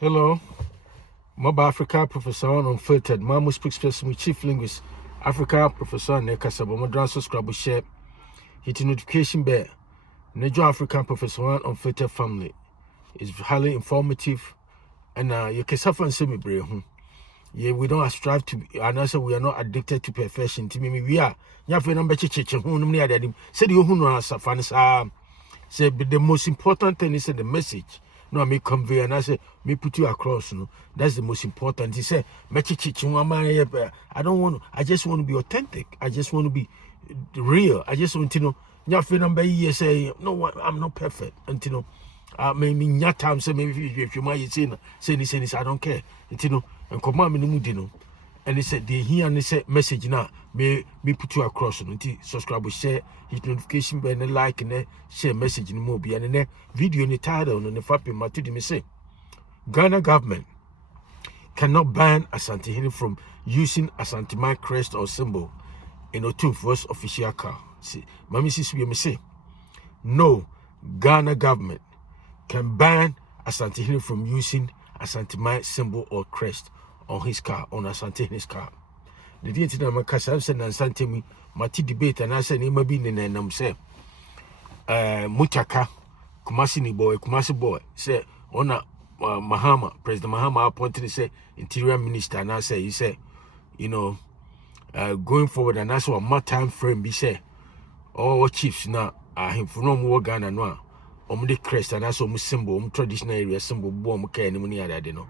Hello, Mobile Africa Professor Unfiltered. Mamu speaks person with Chief Linguist, Africa Professor Nekasabo. Modern subscribe share. Hit notification bell. Nejo African Professor One Unfiltered family is highly informative, and you can suffer and see me brave. Yeah, we don't strive to be, and also we are not addicted to perfection. To me, we are. You have a number of chicken who know that him. Said you who know us, say the most important thing is the message. No, I may convey and I say me put you across. No, that's the most important. He said, I don't want. I just want to be authentic. I just want to be real. I just want to know. You have a number of say no, I'm not perfect. And you know. Maybe not time say maybe if you might say this, I don't care. You know, and come on, no. And he said, they hear and they say message now. Me put you across. Subscribe, share, hit notification bell, and like, and share message in more. And then video in the title on the fapping Matudi me say Ghana government cannot ban Asantehene from using Asanteman crest or symbol in OTUMFUO's official car. See, Mami sis me say no, Ghana government can ban Asantehene from using Asanteman symbol or crest on his car, on Asantehene's car. The day to my cousin said Asante me, Mati debate, and I said, it may be in the say, Mutaka, Kumasi boy, say, on Mahama, President Mahama appointed, say, Interior Minister, and I say, he said, you know, going forward, and that's what my time frame be say, all chiefs now, him for no more Ghana now. The crest and that's symbol, traditional area symbol, bomb care any money other, you know.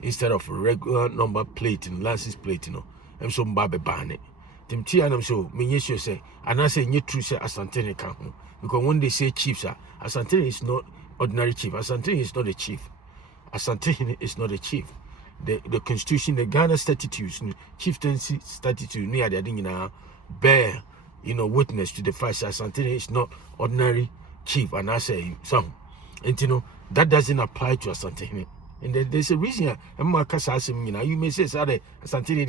Instead of regular number plate and license plate, you know. I'm so baby ban it. Tim T and I'm so me say, and I say you true say Asante come because when they say chiefs Asante is not ordinary chief. Asante is not a chief. Asante is not a chief. The constitution, the Ghana statutes, chieftaincy statute, near the thing bear, you know, witness to the fact that Asante is not ordinary chief, and I say some, and you know that doesn't apply to Asante. And there's a reason. You may say Asante,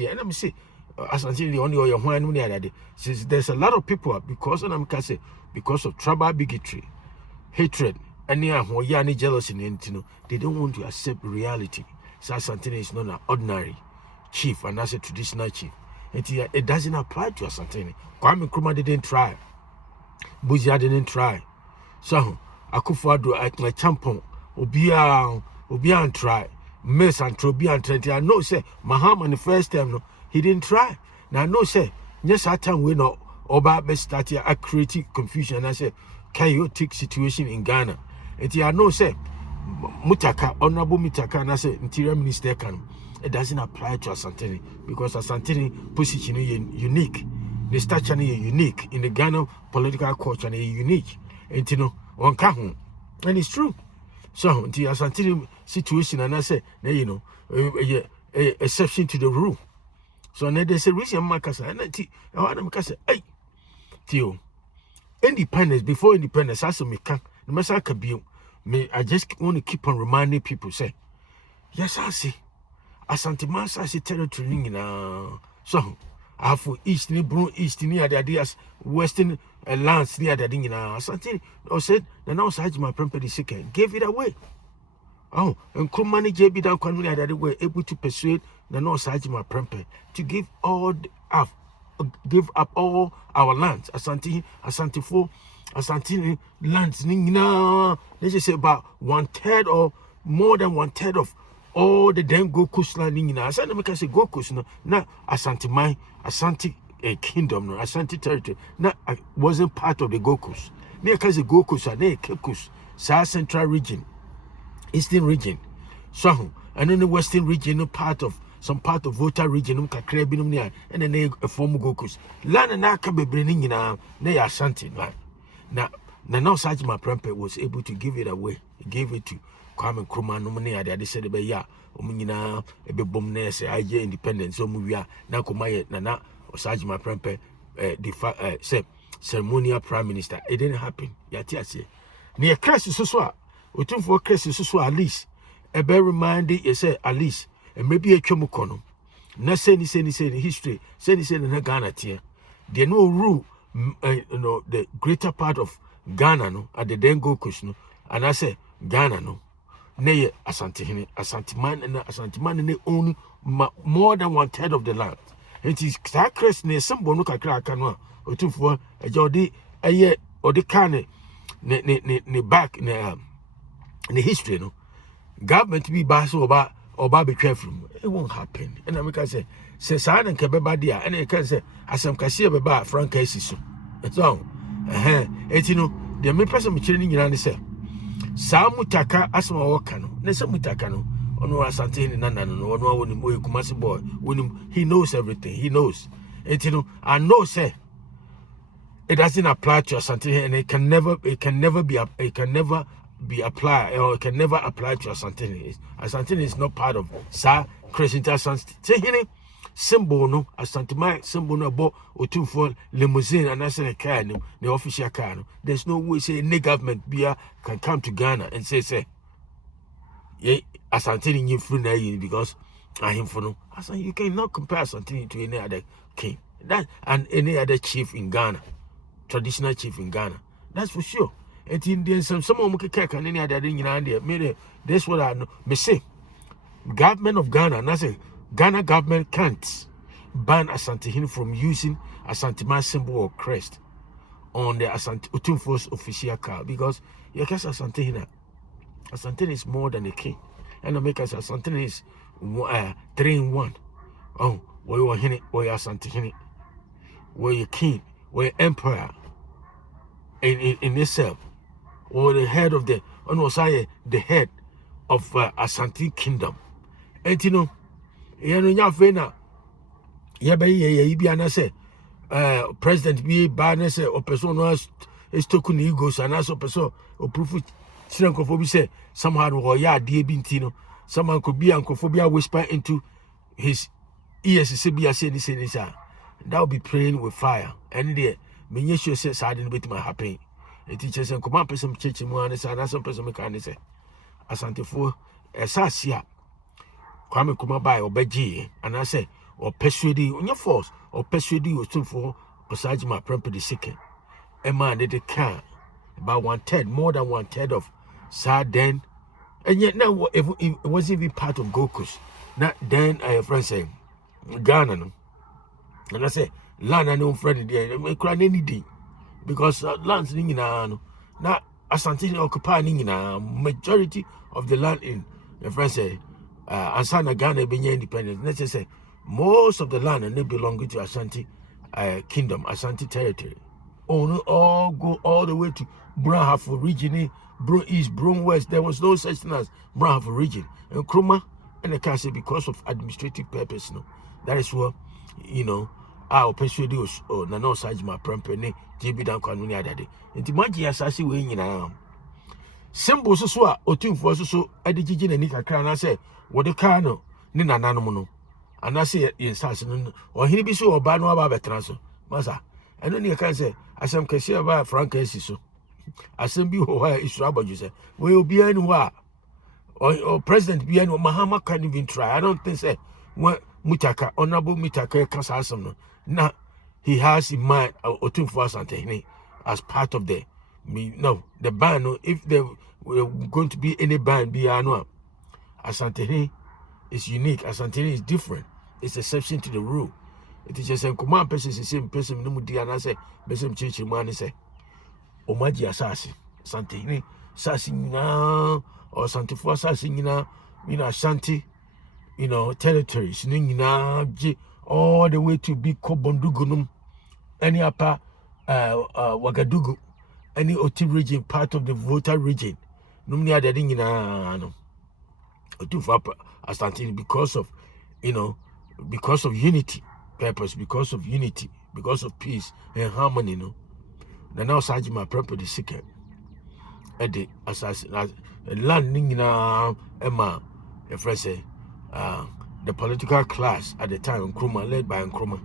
and I'm say Asante only or your one that says there's a lot of people because and I'm say because of tribal bigotry, hatred, and any jealousy, and you know they don't want to accept reality. So Asante is not an ordinary chief, and that's a traditional chief. And it doesn't apply to Asante. Kwame Nkrumah didn't try. Buzia didn't try. So Akufo-Addo like champion Obi and try Miss and Trobi and Trent. I know say Mahama the first time no he didn't try. Now I know say yes that time we know about best start here I create confusion and I say chaotic situation in Ghana. And I know say Mutaka honorable Mutaka and I say interior minister can it doesn't apply to Asante because Asante position is unique. The stature is unique in the Ghana political culture and unique. And you know, one can, and it's true. So, the Asante situation, and I say, you know, exception to the rule. So, now there's a reason, Makasa, and I want to say, hey, Theo, independence, before independence, as a mechanic, the Masaka be me, I just want to keep on reminding people, say, yes, I see, Asanteman, I see territory, so, I have for East, East, near the ideas, Western lands near the thing in Asante or said, the now Saj my prempeh second gave it away. Oh, and Kumani JB down Kwamuli that they were able to persuade the no Saj my prempeh to give up all our lands. Asante lands. Let's just say about 1/3 or more than 1/3 of all the damn Goku's landing in Asante because say Goku's no Asanteman, Asante kingdom, no Asante territory. Now wasn't part of the Gokus. Near because the Gokus are near Kekus, South Central region, Eastern region, so and then the Western region, no some part of Volta region, near and then a form of Gokus. Land and Naka be bringing in near Asante land. Now Sajima Prempeh was able to give it away. He gave it to Kwame Nkrumah no money they said be ya omunyina e be bom na say aye independence so mu wi na komaye na Sajima Prempeh say ceremonial prime minister. It didn't happen. Yati ase near crest so a OTUMFUO crest so at least e be remind you say at least and maybe a twemu kono na say ni history say na Ghana tie they no rule you know the greater part of Ghana no at the then Gokus no and I say Ghana no ne Asantehene, Asanteman, and Asanteman, and they own more than 1/3 of the land. It is that crest near some bonuka crackano, or two for a jodi, a year, or the cane, ne back in the history, no government be bass or be careful. It won't happen. And I can say San and Cabadia, and I can say, as some cassia about Frank Cassis. It's all. It's the main person training in say. Samutaka asma wakano. Nesa mutakano. Ono Asante nana no ono woni kumasi boy. He knows everything. He knows. I know say it doesn't apply to Asante and it can never be applied or it can never apply to Asante. Asante is not part of sa crescent Asante. Symbol no Asanteman symbol no about OTUMFUO limousine and that's a car no the official car no. There's no way say any government can come to Ghana and say yeah Asante in free na because I him for no. You cannot compare Asante to any other king that and any other chief in Ghana, traditional chief in Ghana. That's for sure. And in some of them can any other thing in India. That's what I know. Me say government of Ghana and I say Ghana government can't ban Asantehene from using Asanteman symbol or crest on the OTUMFUO's official car because you can Asantehene. Asante is more than a king. And I make us Asante is 3 in 1. Oh, where you are Hene, where you Asantehene, where you king, where you emperor in itself, or the head of the head of Asante kingdom. And Yafena Yabe say President be ban say or person was token egos and also person or proof Srankophobia say somehow or ya dear bintino, someone could be uncophobia whisper into his ears say this that will be playing with fire. And there Menyesho says I didn't bet my happy. The teachers and command person church and some person can say Asante for a sasia. Kwame Kumabai or Beji, and I say, or persuade you on your force, or persuade you for besides my property second. A man that it can about 1/3, more than 1/3 of Sarden, and yet now it wasn't even part of Gokus. Not then I have friends saying Ghana, and I say, land I know friend there, may cry any day because land's in not Asante occupying majority of the land in the friends say. Ansana Ghana being independent, let's say most of the land and they belong to Asante kingdom, Asante territory. All go all the way to Brahafo region, Bro East, Bro West. There was no such thing as Brahafo region. And Kruma, and I can say because of administrative purpose, no. That is what our persuade us or Nano Sajma Prempene, JB Dan Kanuni Adade. And the Maji Assassi way in Symbols so OTUMFUO so Edigin and Nika Crown say what the cano Nina Nanomono. And I say in Sasson or he be so or Bano about Betranso. Massa. And then you can say, as I'm Cassia about Frank so. As some be who is trouble, you say, will be anywhere. Or President be anywhere. Mahama can't even try. I don't think say what Mutaka, Honorable Mutaka Casasam. Now he has in mind OTUMFUO Asantehene as part of the the ban. If there were going to be any ban, be annual. Asantehene is unique. Asantehene is different. It's exception to the rule. It is just a command person is the same person. No mudi and I say, person church man say, Omaji Asasi, Asantehene, Sassina, or Santefuo Sassina, Asante, territories, all the way to big Kobondugunum, any upper Wagadugu, any Oti region, part of the Volta region. Numnia the ding Asante because of because of unity purpose, because of unity, because of peace and harmony. The now Sajima property second at the assassin landing Emma a friend say the political class at the time Nkrumah led by Nkrumah.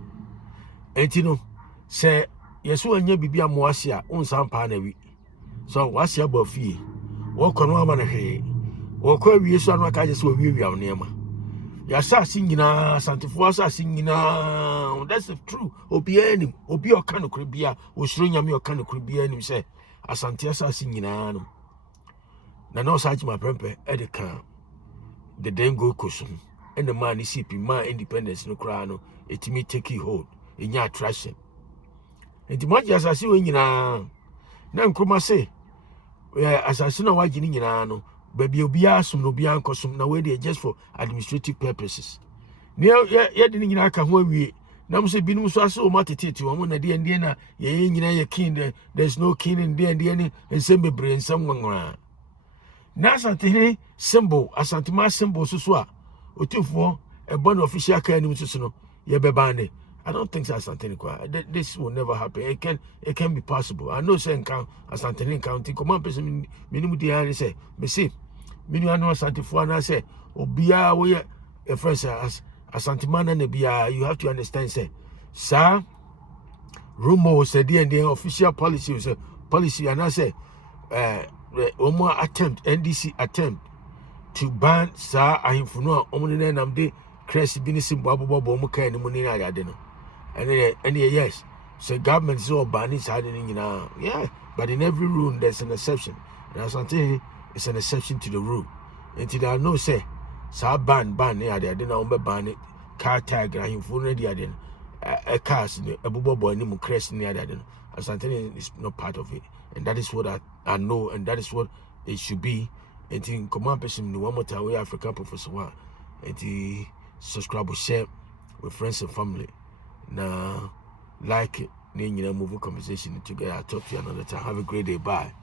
And say yes when you be a moasia on some panewi. So what's your buffy? Walk on one hey. Walk where we so no just we are near. Ya singing Santefuo assassin that's true. Obi o kan kribia o shronya me o kan kribia nim say Asante assassin na no such my prempe at the camp. The then go cushion. And the man is sipping my independence no crown, it me take hold in your attraction. And the much as I see when you know, now come say, as I see no white in no, baby obiasum no bian cosum na way just for administrative purposes. Near yet in Yaka we now say binum so matiti, woman at the Indiana, ye king, there's no king in the Indiana, and send brain someone around. Na Asantehene symbol Asanteman symbol so OTUMFUO a born official can no ye be banned. I don't think so Asantehene this will never happen. It can be possible. I know say count Asantehene county command person minimum dey say me see me no Asantefo na say obia we a friend as Asanteman na bia you have to understand say sir rumor said the official policy and I say Omo attempt NDC attempt to ban sa ahimfuno omune nam de crest bi ni simbo abobo omo kan ni muni na ade no and yes so government is all banning sa de ni yeah but in every rule there's an exception and Asante is an exception to the rule until I know say sa ban ni ade na omo ban it car tag ahimfuno de ade a cars ni abobo ni mu crest ni ade no Asante is not part of it, and that is what I know, and that is what it should be. And to command person one more time, we African Professor One, and to subscribe, share with friends and family. Now, like it, then move a conversation together. I'll talk to you another time. Have a great day. Bye.